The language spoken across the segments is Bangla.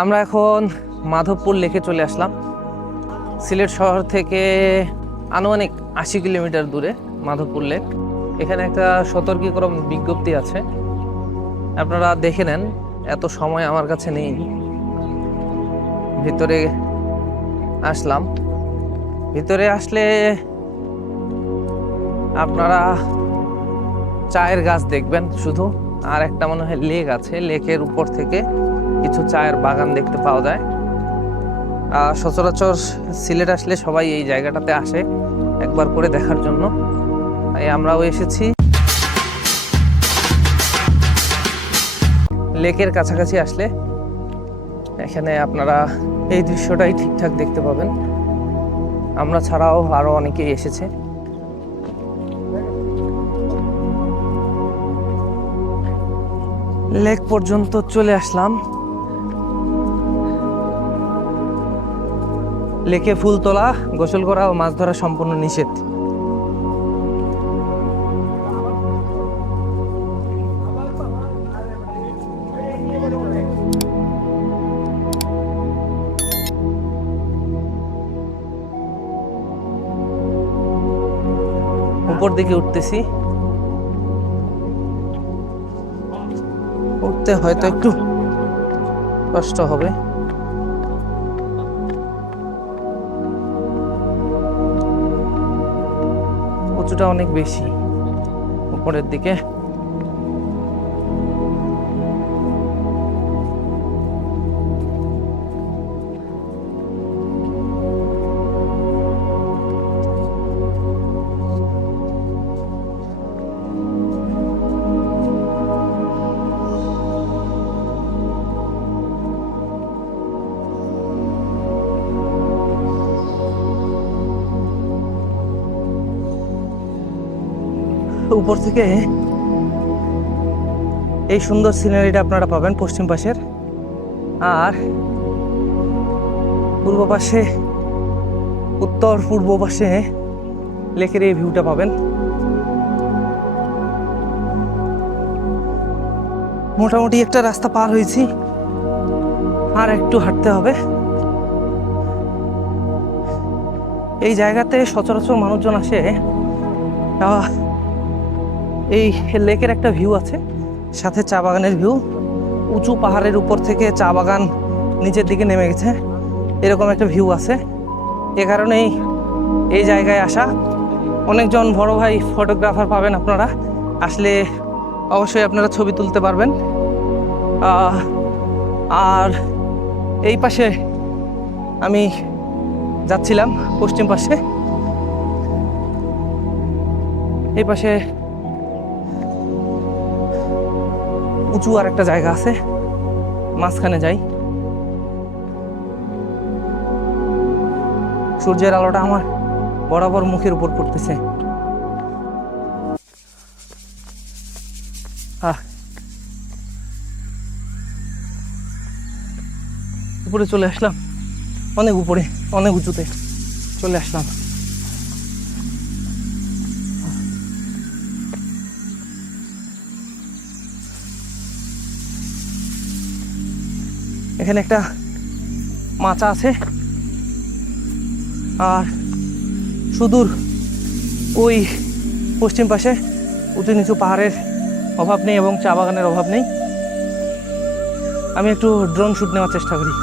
আমরা এখন মাধবপুর লেকে চলে আসলাম। সিলেট শহর থেকে আনুমানিক 80 কিলোমিটার দূরে মাধবপুর লেক। এখানে একটা সতর্কীকরণ বিজ্ঞপ্তি আছে, আপনারা দেখে নেন। এত সময় আমার কাছে নেই। ভিতরে আসলাম। ভিতরে আসলে আপনারা চায়ের গাছ দেখবেন শুধু, আর একটা মনে হয় লেক আছে। লেকের উপর থেকে কিছু চায়ের বাগান দেখতে পাওয়া যায়। সচরাচর সিলেট আসলে সবাই এই জায়গাটাতে আসে একবার করে দেখার জন্য, তাই আমরাও এসেছি। লেকের কাছাকাছি আসলে এখানে আপনারা এই দৃশ্যটাই ঠিকঠাক দেখতে পাবেন। আমরা ছাড়াও আরো অনেকেই এসেছে। লেক পর্যন্ত চলে আসলাম। লেকে ফুল তোলা, গোসল করা ও মাছ ধরা সম্পূর্ণ নিষেধ। উপর দিকে উঠতেছি। উঠতে হয়তো একটু কষ্ট হবে। উঁচুটা অনেক বেশি উপরের দিকে। উপর থেকে এই সুন্দর সিনারিটা আপনারা পাবেন পশ্চিম পাশের, আর পূর্ব পাশে, উত্তর পূর্ব পাশে লেকের এই ভিউটা পাবেন। মোটামুটি একটা রাস্তা পার হয়েছি, আর একটু হাঁটতে হবে। এই জায়গাতে সচরাচর মানুষজন আসে। এই লেকের একটা ভিউ আছে, সাথে চা বাগানের ভিউ। উঁচু পাহাড়ের উপর থেকে চা বাগান নিচের দিকে নেমে গেছে, এরকম একটা ভিউ আছে। এ কারণেই এই জায়গায় আসা। অনেকজন বড় ভাই ফটোগ্রাফার পাবেন আপনারা আসলে, অবশ্যই আপনারা ছবি তুলতে পারবেন। আর এই পাশে আমি যাচ্ছিলাম, পশ্চিম পাশে। এই পাশে উঁচু আর একটা জায়গা আছে, মাঝখানে যাই। সূর্যের আলোটা আমার বরাবর মুখের উপর পড়তেছে। উপরে চলে আসলাম, অনেক উপরে, অনেক উঁচুতে চলে আসলাম। এখানে একটা মাচা আছে, আর সুদূর ওই পশ্চিম পাশে উঁচু নিচু পাহাড়ের অভাব নেই এবং চা বাগানের অভাব নেই। আমি একটু ড্রোন শুট নেওয়ার চেষ্টা করি।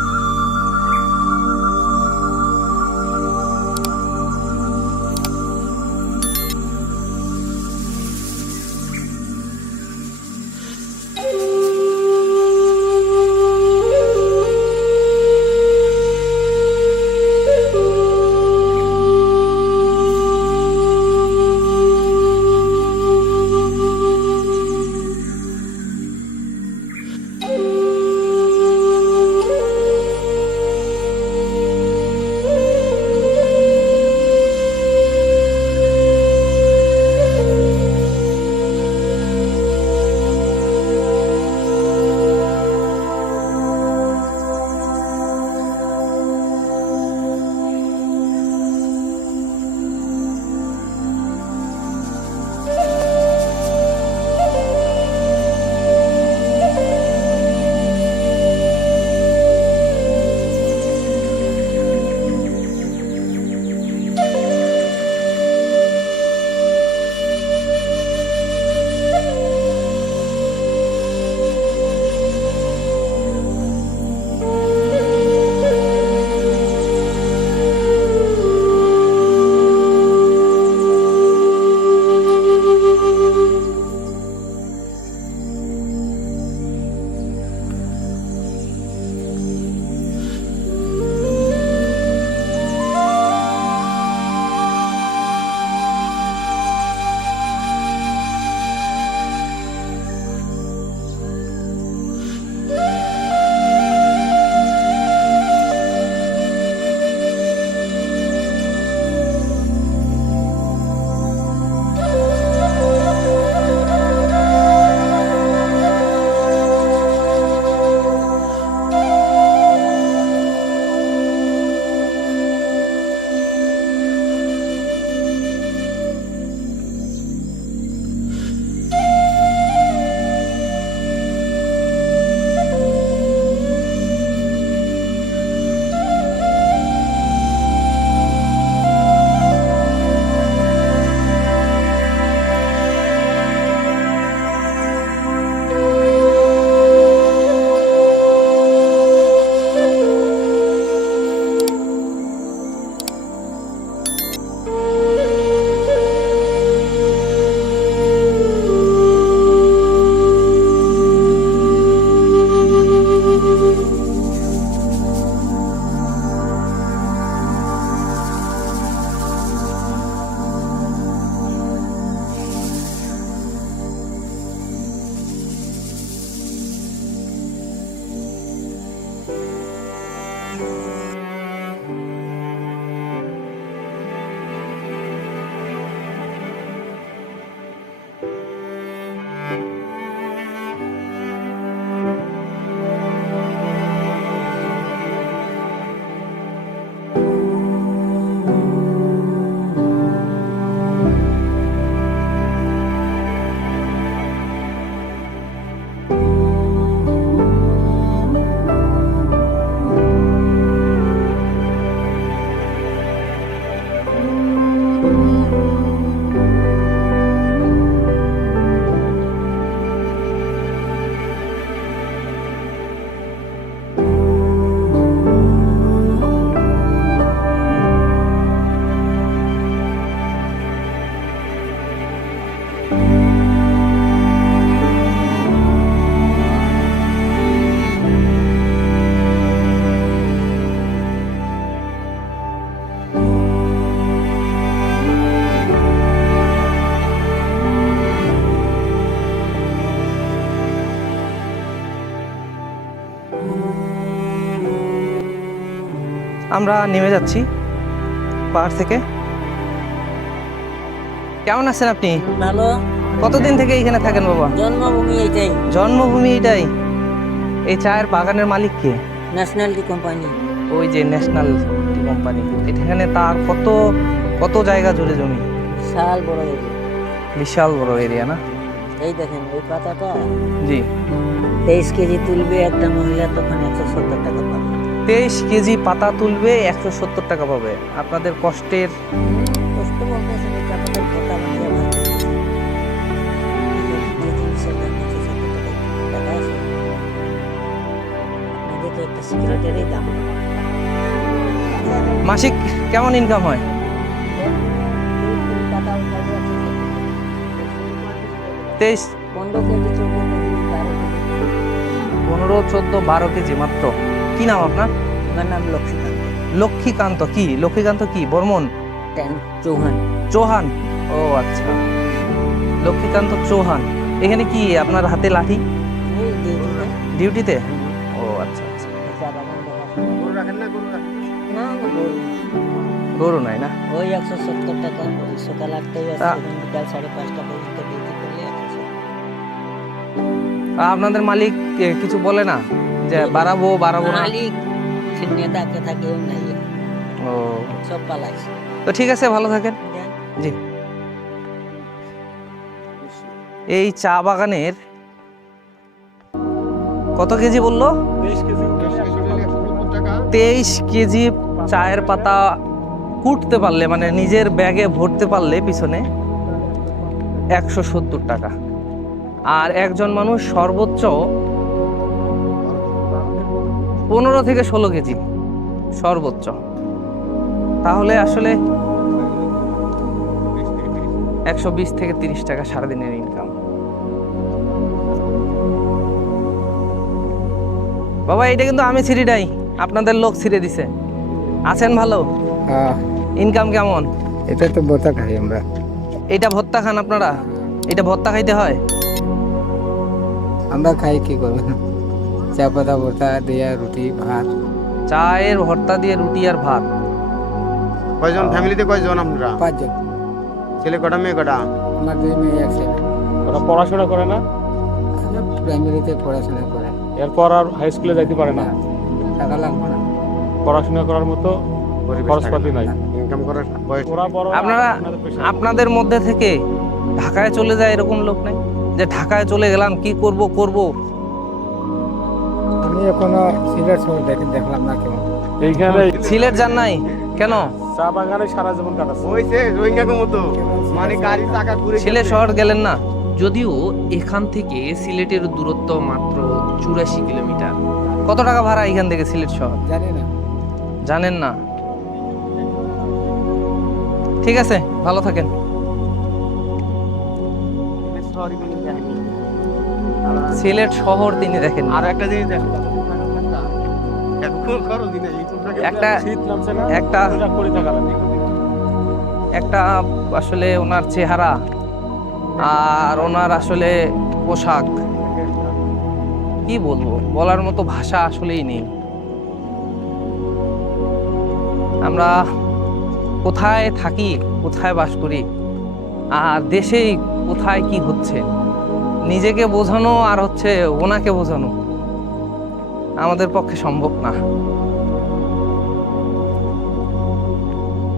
আমরা নেমে যাচ্ছি পাহাড় থেকে। কেমন আছেন আপনি? ভালো। কতদিন থেকে এখানে থাকেন বাবা? জন্মভূমি এইটাই। জন্মভূমি এটাই। এই চায়ের বাগানের মালিক কে? National tea company. ওই যে ন্যাশনাল টি কোম্পানি। এখানে তার কত কত জায়গা জুড়ে জমি? বিশাল বড় এরিয়া। বিশাল বড় এরিয়া না? এই দেখেন এই পাতাটা জি 23 কেজি তুলবে একটা মহিলা, তখন 170 টাকা পাবে। 23 কেজি পাতা তুলবে 170 টাকা পাবে। আপনাদের কষ্টের কষ্ট বলতেছে না, চাপাতার পাতা বানিয়ে ভালো। যে জিনিসের দাম 170 টাকা আছে, আপনাদের তো একটা সিগারেটেরই দাম। মাসিক কেমন ইনকাম হয়? পাতা উঠাবে 23 15 কেজি 14 কেজি 15 14 12 কেজি মাত্র। কি নাম আপনার? আমার নাম লক্ষ্মীকান্ত। লক্ষ্মীকান্ত কি? লক্ষ্মীকান্ত কি বর্মন? চৌহান। চৌহান। ও আচ্ছা, লক্ষ্মীকান্ত চৌহান। এখানে কি আপনার হাতে লাঠি? এই ডিউটিতে। ডিউটিতে? ও আচ্ছা আচ্ছা। চা বাগান দেখাশোনা। গরু রাখেন না? গরু রাখেন না? না, গরু গরু নাই না? ওই 170 টাকা। ওই সকাল 8টায় আসছে, বিকাল 5:30 পর্যন্ত ডিউটি করলে 170। আপনাদের মালিক কিছু বলে না যে বাড়াবো না? মালিক নেতাকে থাকেও নাই, ও সব পালাইছে। তো ঠিক আছে, ভালো থাকেন। জি। এই চা বাগানের কত কেজি বললো? 23 কেজি চায়ের পাতা কুটতে পারলে, মানে নিজের ব্যাগে ভরতে পারলে পিছনে 170 টাকা। আর একজন মানুষ সর্বোচ্চ 15 থেকে 16 কেজি সর্বোচ্চ। তাহলে আসলে 120 থেকে 30 টাকা সারাদিনের ইনকাম। বাবা এটা কিন্তু আমি ছিঁড়ি নাই, আপনাদের লোক ছিঁড়ে দিছে। আছেন ভালো? ইনকাম কেমন? এটা তো ভর্তা খাই আমরা। এটা ভর্তা খান আপনারা? এটা ভর্তা খাইতে হয়? আমরা খাই কি করব, চা পাতা ভর্তা দিয়ে রুটি ভাত। চায়ের ভর্তা দিয়ে রুটি আর ভাত। কয়জন ফ্যামিলিতে কয়জন আপনারা? 5 জন। ছেলে কটা মেয়ে কটা? আমার 2 মেয়ে 1 ছেলে। ওরা পড়াশোনা করে না? প্রাইমারিতে পড়াশোনা করে। এরপর আর হাই স্কুলে যাইতে পারে না? টাকা লাগবে না, পড়াশোনা করার মতো খরচপাতি নাই। ইনকাম করার বয়স? ওরা বড় আপনারা আপনাদের মধ্যে থেকে ঢাকায় চলে যায় এরকম লোক নাই যে ঢাকায় চলে গেলাম কি করব? আমি এখনো সিলেট শহর দেখলাম না কেমন। এইখানে সিলেট যান নাই কেন? চা বাগানে সারা জীবন কাটাচ্ছে। হইছে রোহিঙ্গার মতো, মানে গাড়ি চাকা ঘুরে সিলেট শহর গেলেন না? যদিও এখান থেকে সিলেটের দূরত্ব মাত্র 84 কিলোমিটার। কত টাকা ভাড়া এখান থেকে সিলেট শহর? জানি না। জানেন না? ঠিক আছে, ভালো থাকেন। সিলেট শহর তিনি দেখেন। আর একটা জিনিস দেখো, এখন খরচ দিনে একটা শীত নামছে না? একটা পূজা করে থাকার একটা আসলে ওনার চেহারা আর ওনার আসলে পোশাক, কি বলবো, বলার মতো ভাষা আসলেই নেই। আমরা কোথায় থাকি, কোথায় বাস করি, আর দেশেই কোথায় কি হচ্ছে, নিজেকে বোঝানো আর হচ্ছে ওনাকে বোঝানো আমাদের পক্ষে সম্ভব না।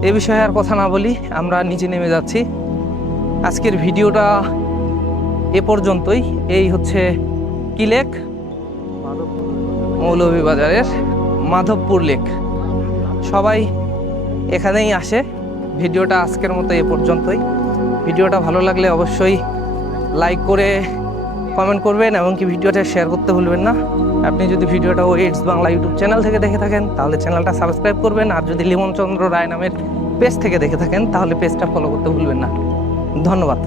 এ বিষয়ে আর কথা না বলি, আমরা নিচে নেমে যাচ্ছি। আজকের ভিডিওটা এ পর্যন্তই। এই হচ্ছে কি লেক? মৌলভীবাজারের মাধবপুর লেক। সবাই এখানেই আসে। ভিডিওটা আজকের মতো এ পর্যন্তই। ভিডিওটা ভালো লাগলে অবশ্যই লাইক করে কমেন্ট করবেন এবং কি ভিডিওটা শেয়ার করতে ভুলবেন না। আপনি যদি ভিডিওটা ওয়েটস বাংলা ইউটিউব চ্যানেল থেকে দেখে থাকেন তাহলে চ্যানেলটা সাবস্ক্রাইব করবেন, আর যদি লিমন চন্দ্র রায় নামের পেজ থেকে দেখে থাকেন তাহলে পেজটা ফলো করতে ভুলবেন না। ধন্যবাদ।